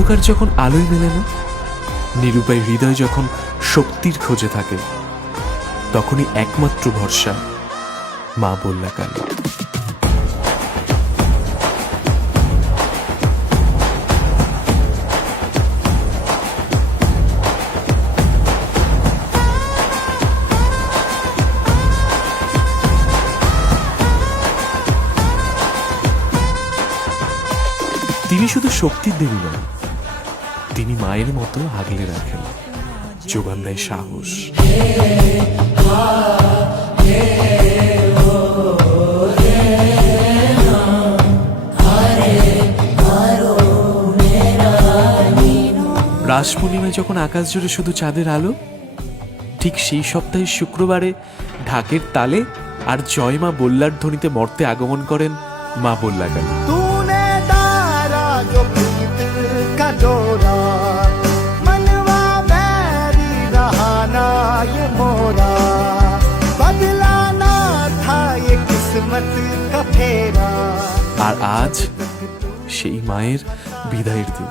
অন্ধকার যখন আলোয় মেলে না, নিরুপায় হৃদয় যখন শক্তির খোঁজে থাকে, তখনই একমাত্র ভরসা মা বল্লা কালী। তিনি শুধু শক্তির দেবী নয়, তিনি মায়ের মতো আগলে রাখেন, যোগান দেয় সাহস। রাস পূর্ণিমায় যখন আকাশ জুড়ে শুধু চাঁদের আলো, ঠিক সেই সপ্তাহের শুক্রবারে ঢাকের তালে আর জয় মা বল্লার ধ্বনিতে মর্তে আগমন করেন মা বল্লা কালী। আর আজ সেই মায়ের বিদায়ের দিন।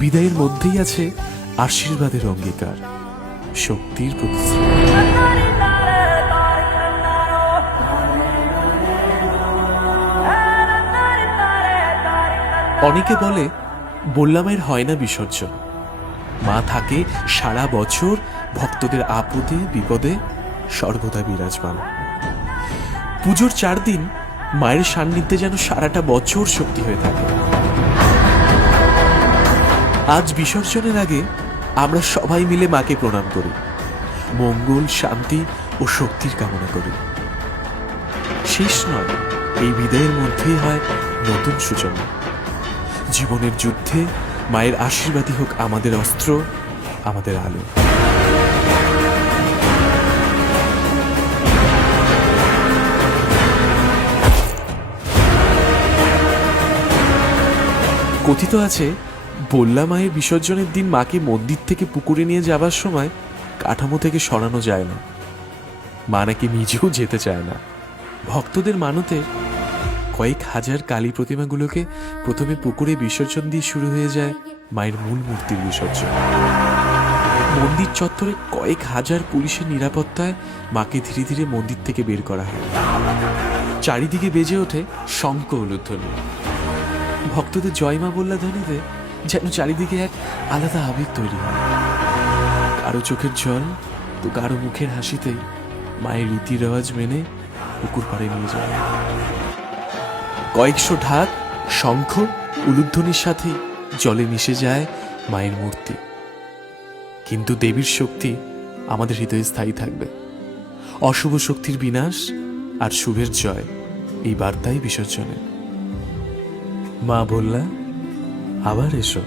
বিদায়ের মধ্যেই আছে আশীর্বাদের অঙ্গীকার, শক্তির প্রতিশ্রুতি। অনেকে বলে বল্লা মায়ের হয় না বিসর্জন, মা থাকে সারা বছর ভক্তদের আপদে বিপদে সর্বদা বিরাজমান। পুজোর 4 দিন মায়ের সান্নিধ্যে যেন সারাটা বছর শক্তি হয়ে থাকে। আজ বিসর্জনের আগে আমরা সবাই মিলে মাকে প্রণাম করি, মঙ্গল, শান্তি ও শক্তির কামনা করি। শেষ নয়, এই বিদায়ের মধ্যেই হয় নতুন সূচনা। জীবনের যুদ্ধে মায়ের আশীর্বাদই হোক আমাদের অস্ত্র, আমাদের আলো। কথিত আছে বল্লা মায়ের বিসর্জনের দিন মাকে মন্দির থেকে পুকুরে নিয়ে যাবার সময় কাঠামো থেকে সরানো যায় না। মা নাকি নিজেও যেতে চায় না। ভক্তদের মানতে কয়েক হাজার কালী প্রতিমাগুলোকে প্রথমে পুকুরে বিসর্জন দিয়ে শুরু হয়ে যায় মায়ের মূল মূর্তির বিসর্জন। মন্দির চত্বরে কয়েক হাজার পুলিশের নিরাপত্তায় মাকে ধীরে ধীরে মন্দির থেকে বের করা হয়। চারিদিকে বেজে ওঠে শঙ্খ উলুধ্বনি। ভক্তদের জয় মা বল্লা ধ্বনিতে যেন চারিদিকে এক আলাদা আবেগ তৈরি হয়। কারো চোখের জল তো কারো মুখের হাসিতেই মায়ের রীতি রেওয়াজ মেনে পুকুর পাড়ে নিয়ে যায়। কয়েকশো ঢাক, শঙ্খ, উলুধ্বনির সাথে জলে মিশে যায় মায়ের মূর্তি। কিন্তু দেবীর শক্তি আমাদের হৃদয়ে স্থায়ী থাকবে। অশুভ শক্তির বিনাশ আর শুভের জয়, এই বার্তাই বিসর্জনে। মা বললা, আবার এসো,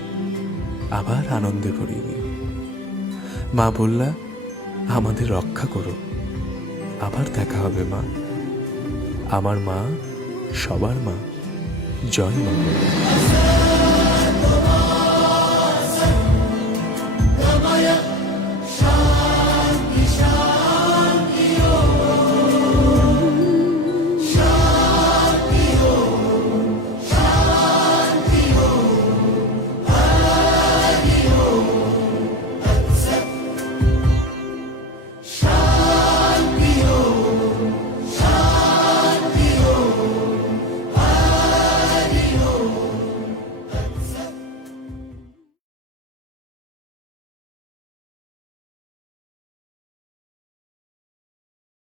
আবার আনন্দে ভরিয়ে দিও। মা বললা, আমাদের রক্ষা করো, আবার দেখা হবে মা। আমার মা, সবার মা, জয় মা।